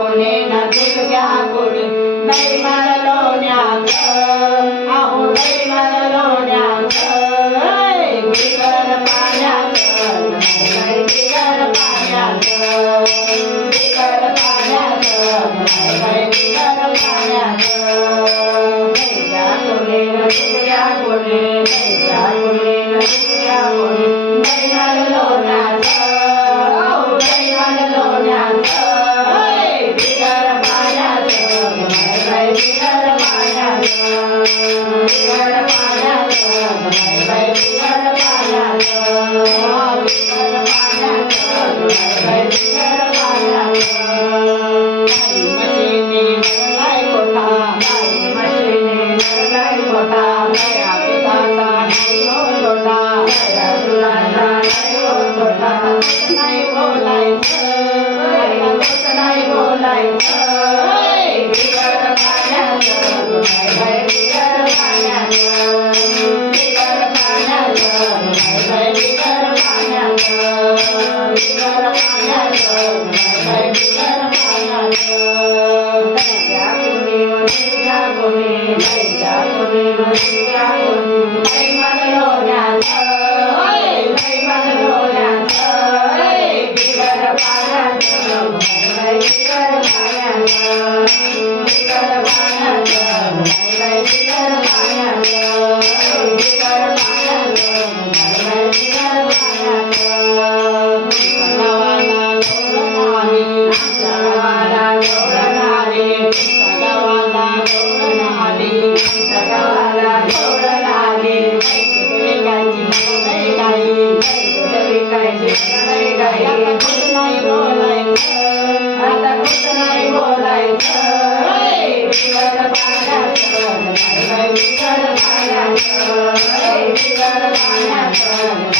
कोणी ना दुसऱ्या कोणी नाही मला लोण्यात आहो नाही मला लोण्यात बिगर पाण्यात नाही बिगर पाण्यात बिगर पाण्यात नाही बिगर पाण्यात कोणी ना दुसऱ्या कोणी नाही कोणी ना दुसऱ्या कोणी नाही Amen. Jacqueline, Jacqueline, Jacqueline, Jacqueline. Gracias. Pues,